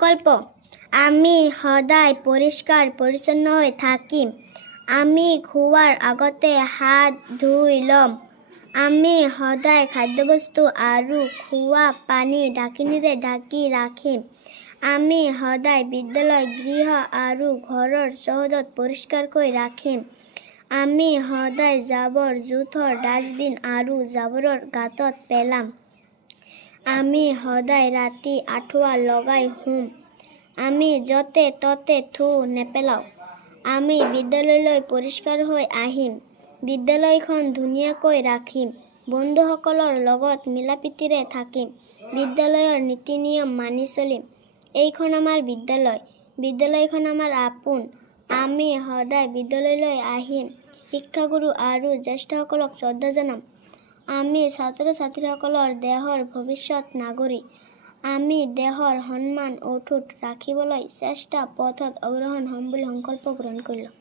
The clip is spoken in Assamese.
সংকল্প। আমি সদায় পৰিষ্কাৰ পৰিচ্ছন্ন হৈ থাকিম। আমি খোৱাৰ আগতে হাত ধুই ল'ম। আমি সদায় খাদ্যবস্তু আৰু খোৱা পানী ঢাকনিৰে ঢাকি ৰাখিম। আমি সদায় বিদ্যালয়, গৃহ আৰু ঘৰৰ চৌহদ পৰিষ্কাৰকৈ ৰাখিম। আমি সদায় জাবৰ-জোথৰ ডাষ্টবিন আৰু জাবৰৰ গাঁতত পেলাম। আমি সদায় ৰাতি আঁঠুৱা লগাই শুম। আমি য'তে ত'তে থু নেপেলাওঁ। আমি বিদ্যালয়লৈ পৰিষ্কাৰ হৈ আহিম। বিদ্যালয়খন ধুনীয়াকৈ ৰাখিম। বন্ধুসকলৰ লগত মিলাপ্ৰীতিৰে থাকিম। বিদ্যালয়ৰ নীতি-নিয়ম মানি চলিম। এইখন আমাৰ বিদ্যালয়। বিদ্যালয়খন আমাৰ আপোন। আমি সদায় বিদ্যালয়লৈ আহিম। শিক্ষাগুৰু আৰু জ্যেষ্ঠসকলক শ্ৰদ্ধা জনাম। আমি ছাত্ৰ-ছাত্ৰীসকলৰ দেশৰ ভৱিষ্যত নাগৰিক। আমি দেশৰ সন্মান অটুট ৰাখিবলৈ চেষ্টা পথত অগ্ৰসৰ হ'ম বুলি সংকল্প গ্ৰহণ কৰিলোঁ।